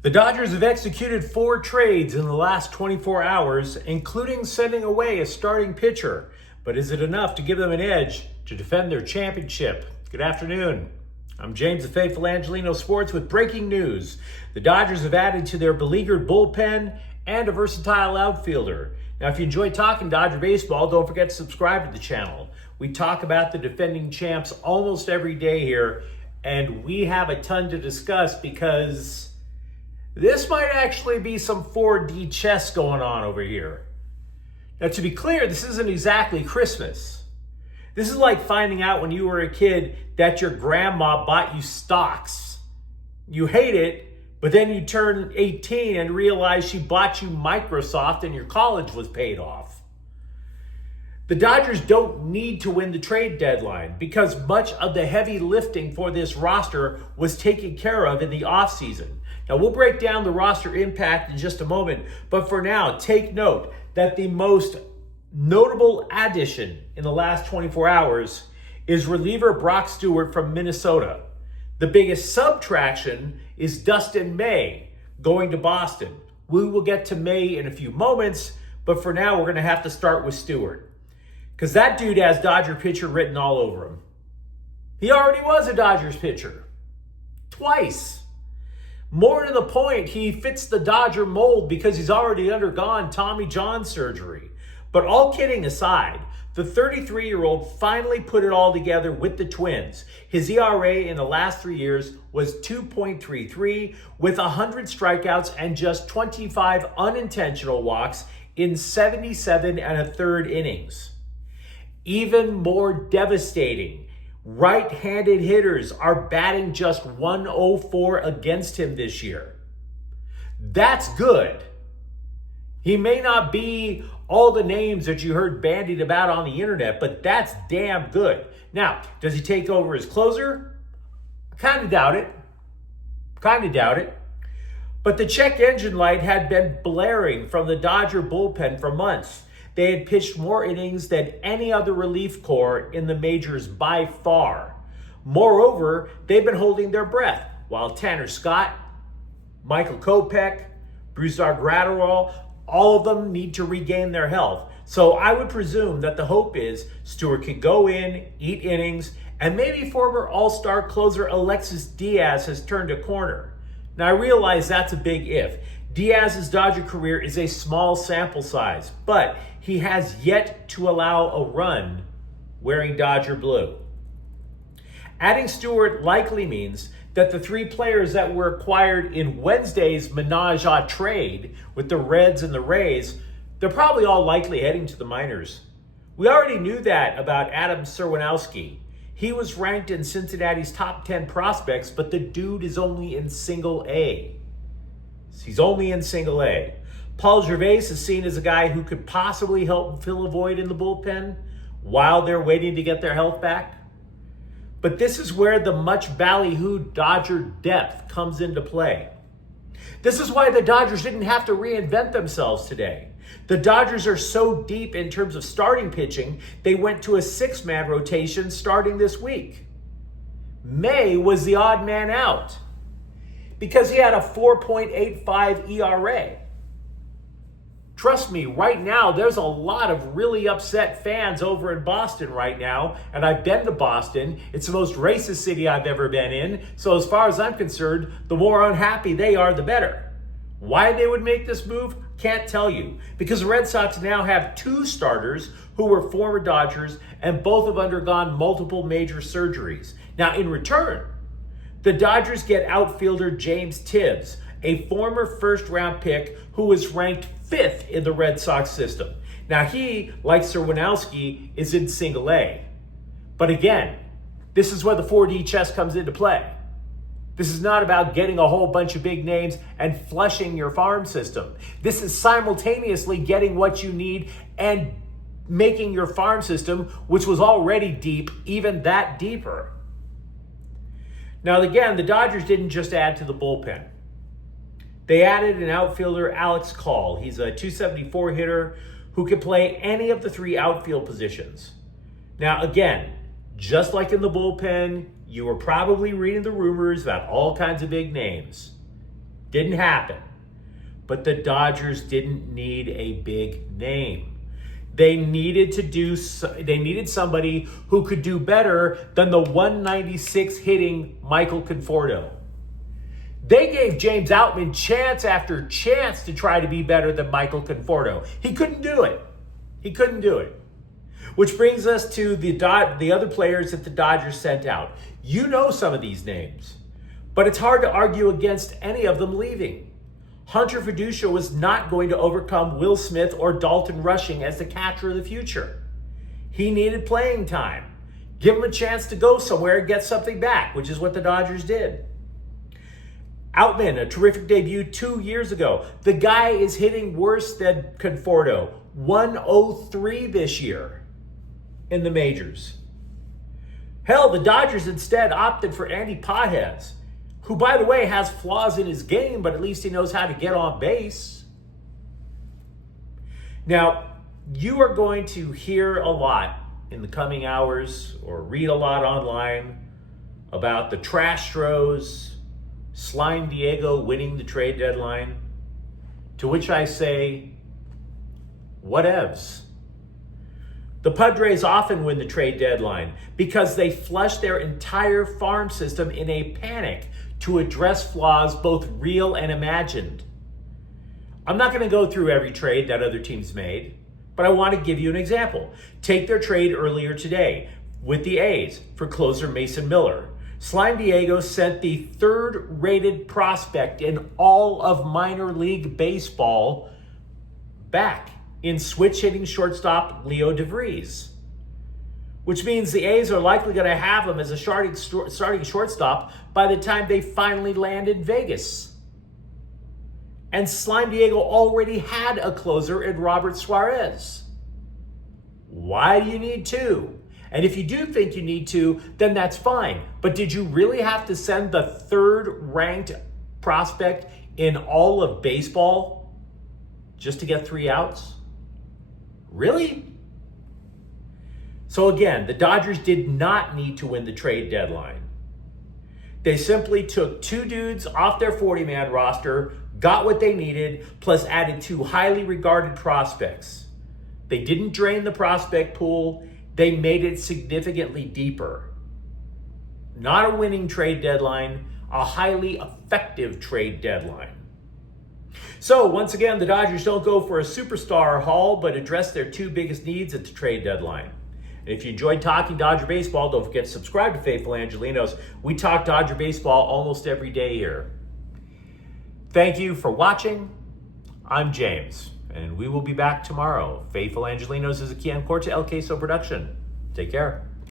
The Dodgers have executed 4 trades in the last 24 hours, including sending away a starting pitcher. But is it enough to give them an edge to defend their championship? Good afternoon. I'm James the Faithful Angelino Sports with breaking news. The Dodgers have added to their beleaguered bullpen and a versatile outfielder. Now, if you enjoy talking Dodger baseball, don't forget to subscribe to the channel. We talk about the defending champs almost every day here, and we have a ton to discuss because this might actually be some 4D chess going on over here. Now, to be clear, this isn't exactly Christmas. This is like finding out when you were a kid that your grandma bought you stocks. You hate it, but then you turn 18 and realize she bought you Microsoft and your college was paid off. The Dodgers don't need to win the trade deadline because much of the heavy lifting for this roster was taken care of in the offseason. Now, we'll break down the roster impact in just a moment, but for now, take note that the most notable addition in the last 24 hours is reliever Brock Stewart from Minnesota. The biggest subtraction is Dustin May going to Boston. We will get to May in a few moments, but for now, we're going to have to start with Stewart because that dude has Dodger pitcher written all over him. He already was a Dodgers pitcher. Twice. More to the point, he fits the Dodger mold because he's already undergone Tommy John surgery. But all kidding aside, the 33-year-old finally put it all together with the Twins. His ERA in the last 3 years was 2.33 with 100 strikeouts and just 25 unintentional walks in 77 and a third innings. Even more devastating, right-handed hitters are batting just 104 against him this year. That's good. He may not be all the names that you heard bandied about on the internet, but that's damn good. Now, does he take over as closer? I kind of doubt it. But the check engine light had been blaring from the Dodger bullpen for months. They had pitched more innings than any other relief corps in the majors by far. Moreover, they've been holding their breath while Tanner Scott, Michael Kopech, Brusdar Graterol, all of them need to regain their health. So I would presume that the hope is Stewart can go in, eat innings, and maybe former all-star closer Alexis Diaz has turned a corner. Now I realize that's a big if. Diaz's Dodger career is a small sample size, but he has yet to allow a run wearing Dodger blue. Adding Stewart likely means that the 3 players that were acquired in Wednesday's menage a trade with the Reds and the Rays, they're probably all likely heading to the minors. We already knew that about Adam Serwinowski. He was ranked in Cincinnati's top 10 prospects, but the dude is only in single A. He's only in single A. Paul Gervais is seen as a guy who could possibly help fill a void in the bullpen while they're waiting to get their health back. But this is where the much ballyhooed Dodger depth comes into play. This is why the Dodgers didn't have to reinvent themselves today. The Dodgers are so deep in terms of starting pitching, they went to a 6-man rotation starting this week. May was the odd man out because he had a 4.85 ERA. Trust me, right now, there's a lot of really upset fans over in Boston right now, and I've been to Boston. It's the most racist city I've ever been in, so as far as I'm concerned, the more unhappy they are, the better. Why they would make this move, can't tell you, because the Red Sox now have 2 starters who were former Dodgers, and both have undergone multiple major surgeries. Now, in return, the Dodgers get outfielder James Tibbs, a former first-round pick who was ranked 5th in the Red Sox system. Now he, like Serwinowski, is in single A. But again, this is where the 4D chess comes into play. This is not about getting a whole bunch of big names and flushing your farm system. This is simultaneously getting what you need and making your farm system, which was already deep, even that deeper. Now again, the Dodgers didn't just add to the bullpen. They added an outfielder, Alex Call. He's a 274 hitter who can play any of the 3 outfield positions. Now, again, just like in the bullpen, you were probably reading the rumors about all kinds of big names. Didn't happen. But the Dodgers didn't need a big name. They needed somebody who could do better than the 196 hitting Michael Conforto. They gave James Outman chance after chance to try to be better than Michael Conforto. He couldn't do it. Which brings us to the other players that the Dodgers sent out. You know some of these names, but it's hard to argue against any of them leaving. Hunter Fiducia was not going to overcome Will Smith or Dalton Rushing as the catcher of the future. He needed playing time. Give him a chance to go somewhere and get something back, which is what the Dodgers did. Outman, a terrific debut 2 years ago. The guy is hitting worse than Conforto. 103 this year in the majors. Hell, the Dodgers instead opted for Andy Pages, who, by the way, has flaws in his game, but at least he knows how to get on base. Now, you are going to hear a lot in the coming hours or read a lot online about the Trastros, Slime Diego winning the trade deadline, to which I say, whatevs. The Padres often win the trade deadline because they flush their entire farm system in a panic to address flaws both real and imagined. I'm not going to go through every trade that other teams made, but I want to give you an example. Take their trade earlier today with the A's for closer Mason Miller. Slime Diego sent the third-rated prospect in all of minor league baseball back in switch-hitting shortstop Leo DeVries, which means the A's are likely going to have him as a starting shortstop by the time they finally land in Vegas. And Slime Diego already had a closer in Robert Suarez. Why do you need two? And if you do think you need two, then that's fine. But did you really have to send the third-ranked prospect in all of baseball just to get 3 outs? Really? So again, the Dodgers did not need to win the trade deadline. They simply took 2 dudes off their 40-man roster, got what they needed, plus added 2 highly regarded prospects. They didn't drain the prospect pool. They made it significantly deeper. Not a winning trade deadline, a highly effective trade deadline. So once again, the Dodgers don't go for a superstar haul, but address their 2 biggest needs at the trade deadline. And if you enjoyed talking Dodger baseball, don't forget to subscribe to Faithful Angelinos. We talk Dodger baseball almost every day here. Thank you for watching. I'm James, and we will be back tomorrow. Faithful Angelinos is a Kian Corte El Queso production. Take care.